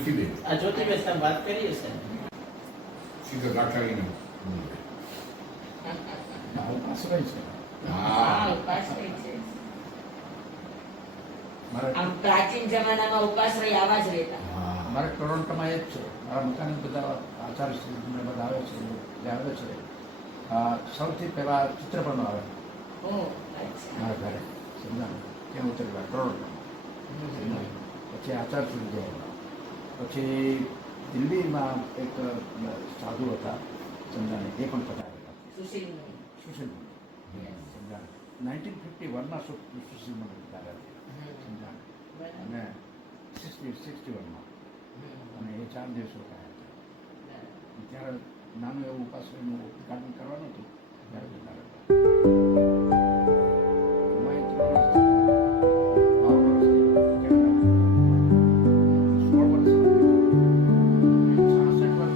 જ્યોતિબેન આ જ્યોતિબેન તમે વાત કરી હશે સીધા લાટાડીને આશ્રય છે. હા ઉપાશ્રય છે. મારા આમ પ્રાચીન જમાનામાં ઉપાશ્રય આવા જ રહેતા. હા મારા ટોરોન્ટોમાં એ જ છે. મારા મકાન બધા આચાર્યશ્રી બધા આવે છે જે આવે છે સૌથી પહેલા ચિત્રપણમાં આવે ઓહ, અચ્છા. મારા ઘરે સમજાને ત્યાં ઉતરેલા ટોરોન્ટોમાં. પછી આચાર્યશ્રી ગયા. પછી દિલ્હીમાં એક સાધુ હતા સમજાને એ પણ પધારેલા સુશીલમણી. સુશીલ સમજાને 1951માં સુશીલ મંદિર પધાર્યા સમજાને બરાબર. અને 61માં અને એ 4 દિવસો રહ્યા હતા. ત્યારે નાનું એવું ઉપાશ્રયનું ઉદ્ઘાટન કરવાનું હતું ત્યારે પધારેલા. એમાં 3 વર્ષ 16 વર્ષ 66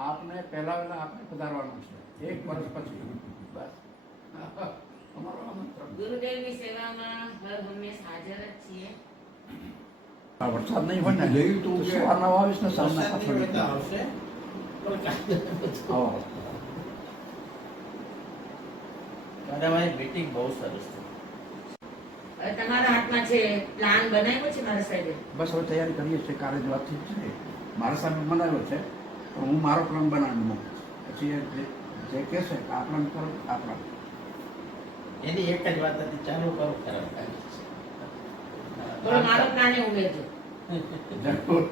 આપને પહેલા આપણે પધારવાનું છે 1 વર્ષ પછી બસ અમારો આમંત્રણ. ગુરુદેવની સેવામાં હર હંમેશ હાજર જ છીએ. આ વરસાદ નહીં હોય ને લેવી તો કે સવારના આવીશ ને સાંજના વરસાદની પાછળ વેતા આવશે પણ આવો. તમારી મીટિંગ બહુ સરસ છે. હવે તમારા હાથમાં છે. પ્લાન બનાવ્યો છે મારા સાહેબે. બસ હવે તૈયારી કરીએ છીએ કાલે જ વાતચીત છે મારા સામે બનાવ્યો છે પણ હું મારો પ્લાન બનાવી પછી એ જે કહેશે કે આ પ્લાન કરો આ પ્લાન એની એક જ વાત હતી ચાલુ કરો ખરાબ થોડો મારો પ્લાન એ ઉમેરજો. જરૂર.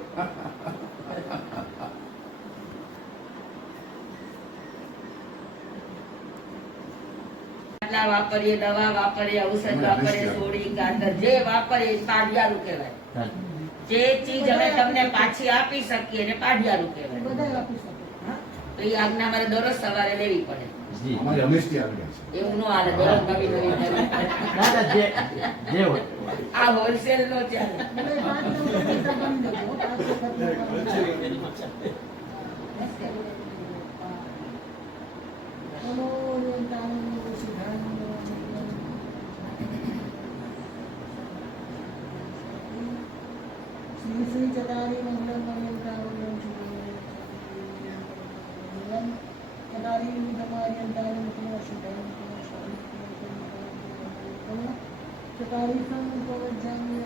આટલા વાપરીએ, દવા વાપરીએ, ઔષધ વાપરીએ, સોડી ગાજર જે વાપરીએ તાડિયારું કહેવાય. જે ચીજ અમે તમને પાછી આપી શકીએ એને પાઢિયારું કહેવાય. બધા આપી શકે. હા? તો એ આજ્ઞા મારે દરરોજ સવારે લેવી પડે. જી અમારે હંમેશથી આવી ગયા છે. એવું ન હાલે, દરરોજ નવી નવી લેવી પડે. ના ના જે હોય આ હોલસેલ નો ચાલે. એટલે 5 કિલોમીટર બંધ દેજો. 5 કિલોમીટર બોલો વેદાંતનો સિદ્ધાંત શ્રી શ્રી ચટારી મંગલમ મંગલકારણમ શુભમ ચટારી તમારી અંતારે મુખનો સિદ્ધાંત ચટારી સંપવજ્જામ્ય